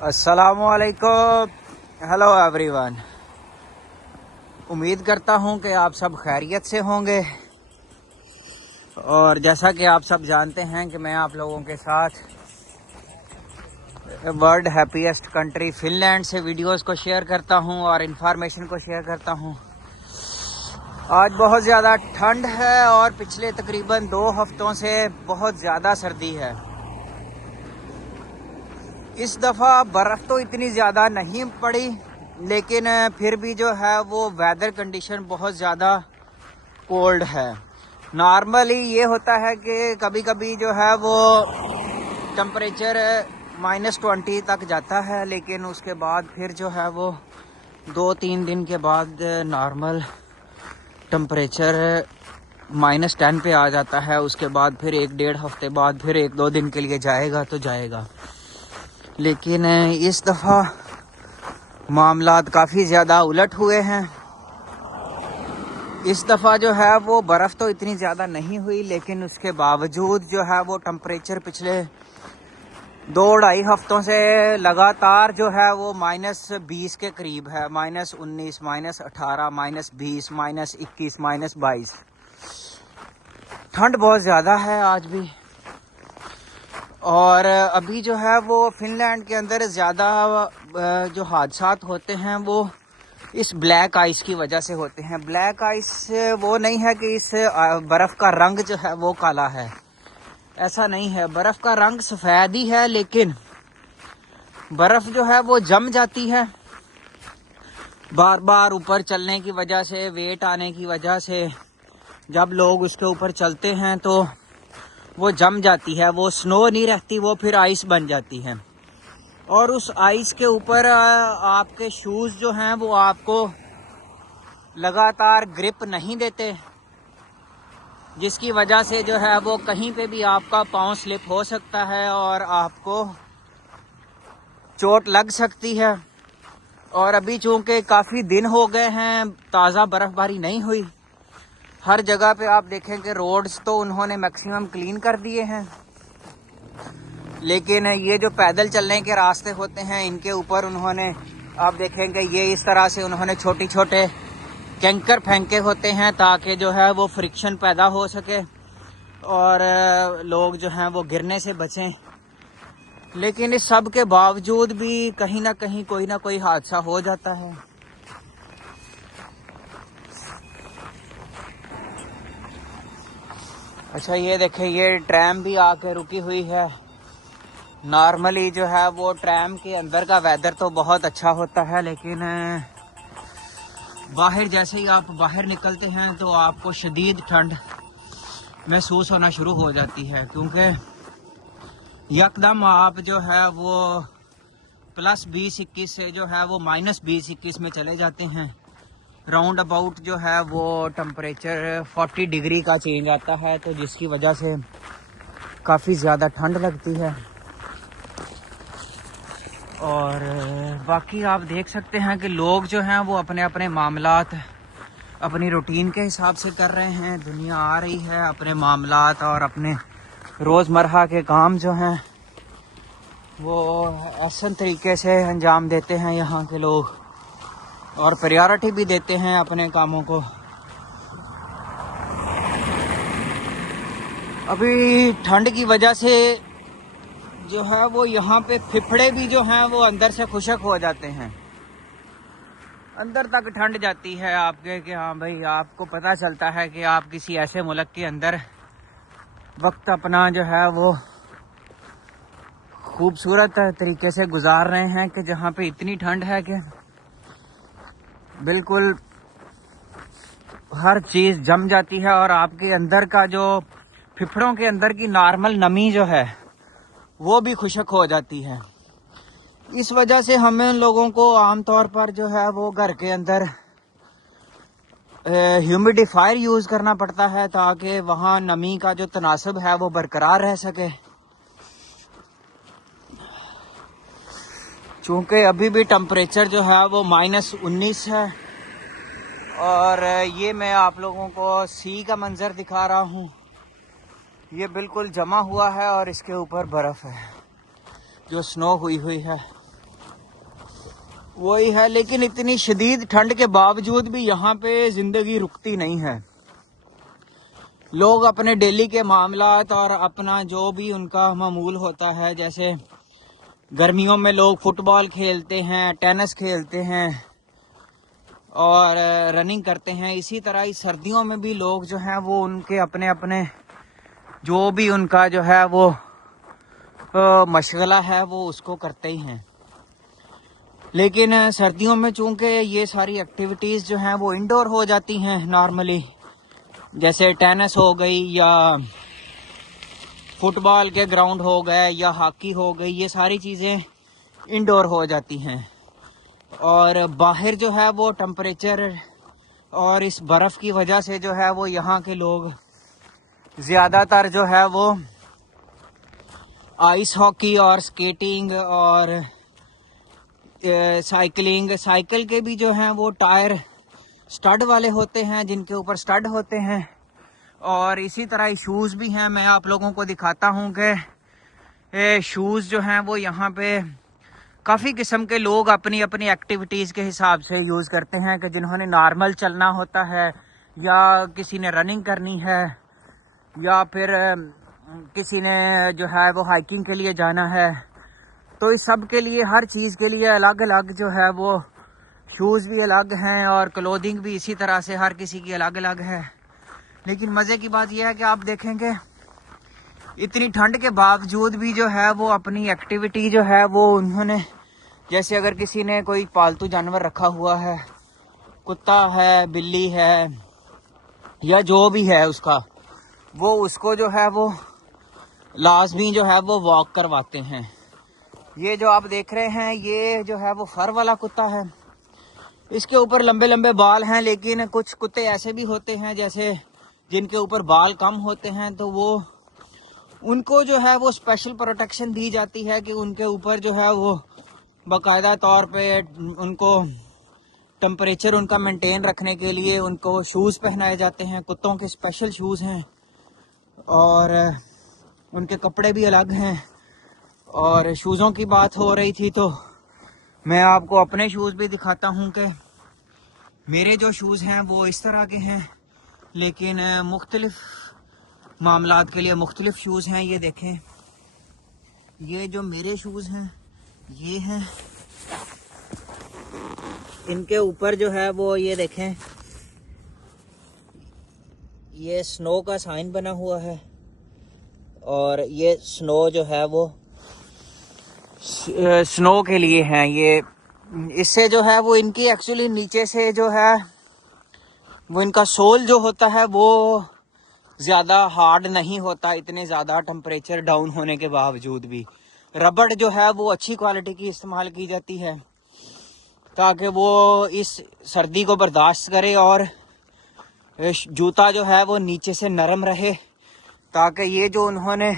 अस्सलामुअलैकुम। Hello everyone. उम्मीद करता हूं कि आप सब खैरियत से होंगे। और जैसा कि आप सब जानते हैं कि मैं आप लोगों के साथ वर्ल्ड हैप्पीएस्ट कंट्री फिनलैंड से वीडियोस को शेयर करता हूं और इंफॉर्मेशन को शेयर करता हूं। आज बहुत ज़्यादा ठंड है और पिछले तकरीबन 2 हफ्तों से बहुत ज़्यादा सर्दी है। इस दफ़ा बर्फ़ तो इतनी ज़्यादा नहीं पड़ी, लेकिन फिर भी जो है वो वेदर कंडीशन बहुत ज़्यादा कोल्ड है। नॉर्मली ये होता है कि कभी कभी जो है वो टेम्परेचर -20 तक जाता है, लेकिन उसके बाद फिर जो है वो 2-3 दिन के बाद नॉर्मल टेम्परेचर -10 पे आ जाता है। उसके बाद फिर 1-1.5 हफ्ते बाद फिर 1-2 दिन के लिए जाएगा तो जाएगा। लेकिन इस दफ़ा मामलात काफ़ी ज़्यादा उलट हुए हैं। इस दफ़ा जो है वो बर्फ़ तो इतनी ज़्यादा नहीं हुई, लेकिन उसके बावजूद जो है वो टेम्परेचर पिछले 2-2.5 हफ्तों से लगातार जो है वो -20 के करीब है। -19, -18, -20, -21, -22। ठंड बहुत ज़्यादा है आज भी। और अभी जो है वो फिनलैंड के अंदर ज़्यादा जो हादसात होते हैं वो इस ब्लैक आइस की वजह से होते हैं। ब्लैक आइस वो नहीं है कि इस बर्फ़ का रंग जो है वो काला है, ऐसा नहीं है। बर्फ़ का रंग सफ़ेद ही है, लेकिन बर्फ़ जो है वो जम जाती है बार बार ऊपर चलने की वजह से, वेट आने की वजह से। जब लोग उसके ऊपर चलते हैं तो वो जम जाती है, वो स्नो नहीं रहती, वो फिर आइस बन जाती है। और उस आइस के ऊपर आपके शूज़ जो हैं वो आपको लगातार ग्रिप नहीं देते, जिसकी वजह से जो है वो कहीं पे भी आपका पाँव स्लिप हो सकता है और आपको चोट लग सकती है। और अभी चूंकि काफ़ी दिन हो गए हैं ताज़ा बर्फ़बारी नहीं हुई, हर जगह पे आप देखें कि रोड्स तो उन्होंने मैक्सिमम क्लीन कर दिए हैं, लेकिन ये जो पैदल चलने के रास्ते होते हैं इनके ऊपर उन्होंने, आप देखेंगे ये इस तरह से उन्होंने छोटे छोटे कैंकर फेंके होते हैं ताकि जो है वो फ्रिक्शन पैदा हो सके और लोग जो हैं वो गिरने से बचें। लेकिन इस सब के बावजूद भी कहीं ना कहीं कोई ना कोई हादसा हो जाता है। अच्छा, ये देखें, ये ट्रैम भी आके रुकी हुई है। नॉर्मली जो है वो ट्रैम के अंदर का वेदर तो बहुत अच्छा होता है, लेकिन बाहर जैसे ही आप बाहर निकलते हैं तो आपको शदीद ठंड महसूस होना शुरू हो जाती है, क्योंकि यकदम आप जो है वो +20-21 से जो है वो -20-21 में चले जाते हैं। राउंड अबाउट जो है वो टेम्परेचर 40 डिग्री का चेंज आता है, तो जिसकी वजह से काफ़ी ज़्यादा ठंड लगती है। और बाकी आप देख सकते हैं कि लोग जो हैं वो अपने अपने मामलात अपनी रूटीन के हिसाब से कर रहे हैं। दुनिया आ रही है, अपने मामलात और अपने रोज़मर्रा के काम जो हैं वो आसान तरीके से अंजाम देते हैं यहाँ के लोग, और प्रायोरिटी भी देते हैं अपने कामों को। अभी ठंड की वजह से जो है वो यहाँ पे फिफड़े भी जो हैं वो अंदर से खुशक हो जाते हैं, अंदर तक ठंड जाती है आपके कि हाँ भाई, आपको पता चलता है कि आप किसी ऐसे मुल्क के अंदर वक्त अपना जो है वो खूबसूरत तरीके से गुजार रहे हैं कि जहाँ पे इतनी ठंड है कि बिल्कुल हर चीज़ जम जाती है और आपके अंदर का जो फिफड़ों के अंदर की नॉर्मल नमी जो है वो भी खुशक हो जाती है। इस वजह से हमें लोगों को आमतौर पर जो है वो घर के अंदर ह्यूमिडिफायर यूज़ करना पड़ता है ताकि वहाँ नमी का जो तनासब है वो बरकरार रह सके। चूँकि अभी भी टेम्परेचर जो है वो -19 है। और ये मैं आप लोगों को सी का मंज़र दिखा रहा हूँ। ये बिल्कुल जमा हुआ है और इसके ऊपर बर्फ़ है जो स्नो हुई है। वही है, लेकिन इतनी शदीद ठंड के बावजूद भी यहाँ पे जिंदगी रुकती नहीं है। लोग अपने डेली के मामलात और अपना जो भी उनका मामूल होता है, जैसे गर्मियों में लोग फुटबॉल खेलते हैं, टेनिस खेलते हैं और रनिंग करते हैं, इसी तरह ही सर्दियों में भी लोग जो हैं वो उनके अपने अपने जो भी उनका जो है वो मशगला है वो उसको करते ही हैं। लेकिन सर्दियों में चूंकि ये सारी एक्टिविटीज़ जो हैं वो इंडोर हो जाती हैं नॉर्मली, जैसे टेनिस हो गई या फुटबॉल के ग्राउंड हो गए या हॉकी हो गई, ये सारी चीज़ें इंडोर हो जाती हैं। और बाहर जो है वो टेम्परेचर और इस बर्फ़ की वजह से जो है वो यहाँ के लोग ज़्यादातर जो है वो आइस हॉकी और स्केटिंग और साइकिल के भी जो हैं वो टायर स्टड वाले होते हैं, जिनके ऊपर स्टड होते हैं। और इसी तरह शूज़ भी हैं। मैं आप लोगों को दिखाता हूं कि शूज़ जो हैं वो यहाँ पे काफ़ी किस्म के लोग अपनी अपनी एक्टिविटीज़ के हिसाब से यूज़ करते हैं, कि जिन्होंने नॉर्मल चलना होता है या किसी ने रनिंग करनी है या फिर किसी ने जो है वो हाइकिंग के लिए जाना है। तो इस सब के लिए, हर चीज़ के लिए अलग अलग जो है वो शूज़ भी अलग हैं और क्लोथिंग भी इसी तरह से हर किसी की अलग अलग है। लेकिन मज़े की बात यह है कि आप देखेंगे इतनी ठंड के बावजूद भी जो है वो अपनी एक्टिविटी जो है वो उन्होंने, जैसे अगर किसी ने कोई पालतू जानवर रखा हुआ है, कुत्ता है, बिल्ली है या जो भी है उसका, वो उसको जो है वो लाजमी जो है वो वॉक करवाते हैं। ये जो आप देख रहे हैं ये जो है वो फर वाला कुत्ता है। इसके ऊपर लंबे लंबे बाल हैं, लेकिन कुछ कुत्ते ऐसे भी होते हैं जैसे जिनके ऊपर बाल कम होते हैं, तो वो उनको जो है वो स्पेशल प्रोटेक्शन दी जाती है कि उनके ऊपर जो है वो बाकायदा तौर पे उनको टेम्परेचर उनका मेंटेन रखने के लिए उनको शूज़ पहनाए जाते हैं। कुत्तों के स्पेशल शूज़ हैं और उनके कपड़े भी अलग हैं। और शूज़ों की बात हो रही थी तो मैं आपको अपने शूज़ भी दिखाता हूँ कि मेरे जो शूज़ हैं वो इस तरह के हैं, लेकिन मुख्तलिफ मामलात के लिए मुख्तलिफ शूज़ हैं। ये देखें, ये जो मेरे शूज़ हैं ये हैं, इनके ऊपर जो है वो ये देखें, ये स्नो का साइन बना हुआ है और ये स्नो जो है वो स्नो के लिए हैं। ये इससे जो है वो इनकी एक्चुअली नीचे से जो है वो इनका सोल जो होता है वो ज़्यादा हार्ड नहीं होता, इतने ज़्यादा टेम्परेचर डाउन होने के बावजूद भी। रबड़ जो है वो अच्छी क्वालिटी की इस्तेमाल की जाती है ताकि वो इस सर्दी को बर्दाश्त करे और जूता जो है वो नीचे से नरम रहे, ताकि ये जो उन्होंने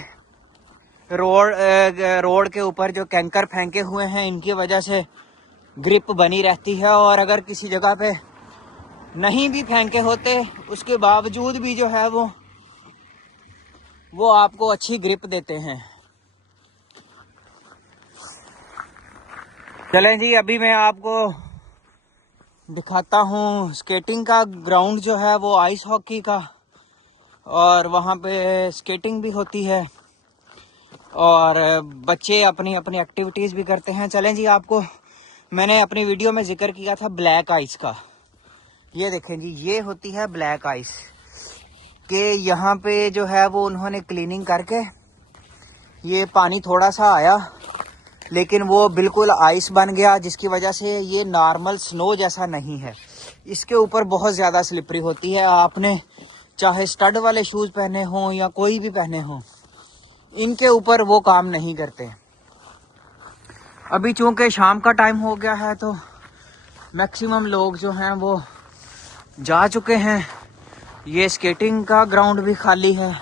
रोड के ऊपर जो कैंकर फेंके हुए हैं इनकी वजह से ग्रिप बनी रहती है। और अगर किसी जगह पे नहीं भी फेंके होते उसके बावजूद भी जो है वो आपको अच्छी ग्रिप देते हैं। चलें जी, अभी मैं आपको दिखाता हूँ स्केटिंग का ग्राउंड जो है वो आइस हॉकी का, और वहाँ पे स्केटिंग भी होती है और बच्चे अपनी अपनी एक्टिविटीज़ भी करते हैं। चलें जी, आपको मैंने अपनी वीडियो में जिक्र किया था ब्लैक आइस का। ये देखें जी, ये होती है ब्लैक आइस के यहाँ पे जो है वो उन्होंने क्लीनिंग करके, ये पानी थोड़ा सा आया लेकिन वो बिल्कुल आइस बन गया, जिसकी वजह से ये नॉर्मल स्नो जैसा नहीं है। इसके ऊपर बहुत ज़्यादा स्लिपरी होती है। आपने चाहे स्टड वाले शूज़ पहने हों या कोई भी पहने हों, इनके ऊपर वो काम नहीं करते। अभी चूंकि शाम का टाइम हो गया है तो मैक्सिमम लोग जो हैं वो जा चुके हैं। ये स्केटिंग का ग्राउंड भी खाली है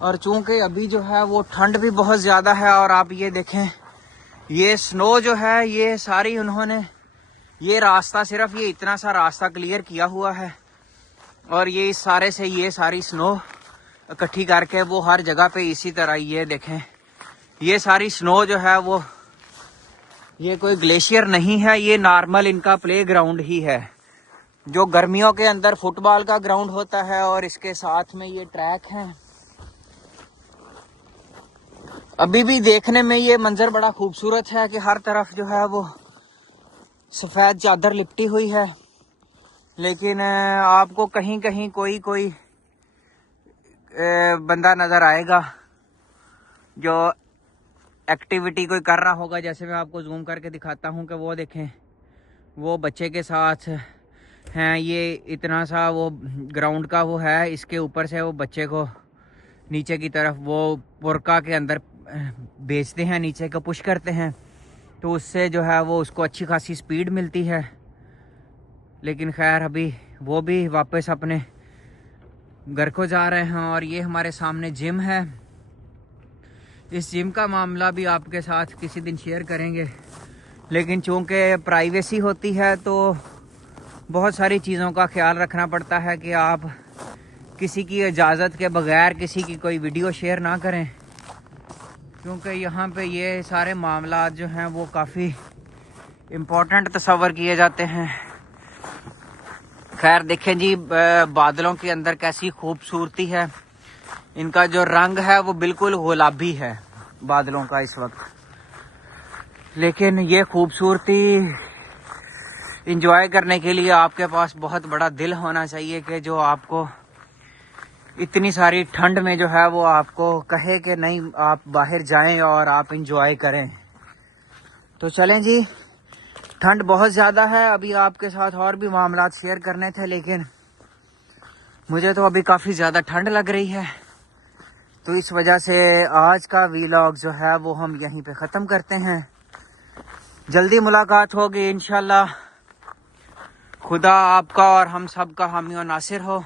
और चूंकि अभी जो है वो ठंड भी बहुत ज़्यादा है। और आप ये देखें, ये स्नो जो है ये सारी उन्होंने ये रास्ता, सिर्फ ये इतना सा रास्ता क्लियर किया हुआ है और ये इस सारे से ये सारी स्नो इकट्ठी करके वो हर जगह पे इसी तरह, ये देखें, ये सारी स्नो जो है वो ये कोई ग्लेशियर नहीं है, ये नॉर्मल इनका प्ले ग्राउंड ही है, जो गर्मियों के अंदर फुटबॉल का ग्राउंड होता है, और इसके साथ में ये ट्रैक है। अभी भी देखने में ये मंजर बड़ा खूबसूरत है कि हर तरफ जो है वो सफ़ेद चादर लिपटी हुई है, लेकिन आपको कहीं कहीं कोई बंदा नज़र आएगा जो एक्टिविटी कोई कर रहा होगा। जैसे मैं आपको जूम करके दिखाता हूँ कि वो देखें, वो बच्चे के साथ हैं। ये इतना सा वो ग्राउंड का वो है, इसके ऊपर से वो बच्चे को नीचे की तरफ वो पुरका के अंदर भेजते हैं, नीचे को पुश करते हैं, तो उससे जो है वो उसको अच्छी खासी स्पीड मिलती है। लेकिन खैर अभी वो भी वापस अपने घर को जा रहे हैं। और ये हमारे सामने जिम है। इस जिम का मामला भी आपके साथ किसी दिन शेयर करेंगे, लेकिन चूंकि प्राइवेसी होती है तो बहुत सारी चीज़ों का ख्याल रखना पड़ता है कि आप किसी की इजाज़त के बगैर किसी की कोई वीडियो शेयर ना करें, क्योंकि यहाँ पे ये सारे मामला जो हैं वो काफ़ी इम्पोर्टेंट तस्वर किए जाते हैं। खैर देखें जी, बादलों के अंदर कैसी खूबसूरती है। इनका जो रंग है वो बिल्कुल गुलाबी है बादलों का इस वक्त, लेकिन ये खूबसूरती इंजॉय करने के लिए आपके पास बहुत बड़ा दिल होना चाहिए कि जो आपको इतनी सारी ठंड में जो है वो आपको कहे कि नहीं, आप बाहर जाएं और आप इंजॉय करें। तो चलें जी, ठंड बहुत ज़्यादा है। अभी आपके साथ और भी मामलात शेयर करने थे, लेकिन मुझे तो अभी काफ़ी ज़्यादा ठंड लग रही है, तो इस वजह से आज का वीलॉग जो है वो हम यहीं पे ख़त्म करते हैं। जल्दी मुलाकात होगी इंशाल्लाह। खुदा आपका और हम सब का हामी और नासिर हो।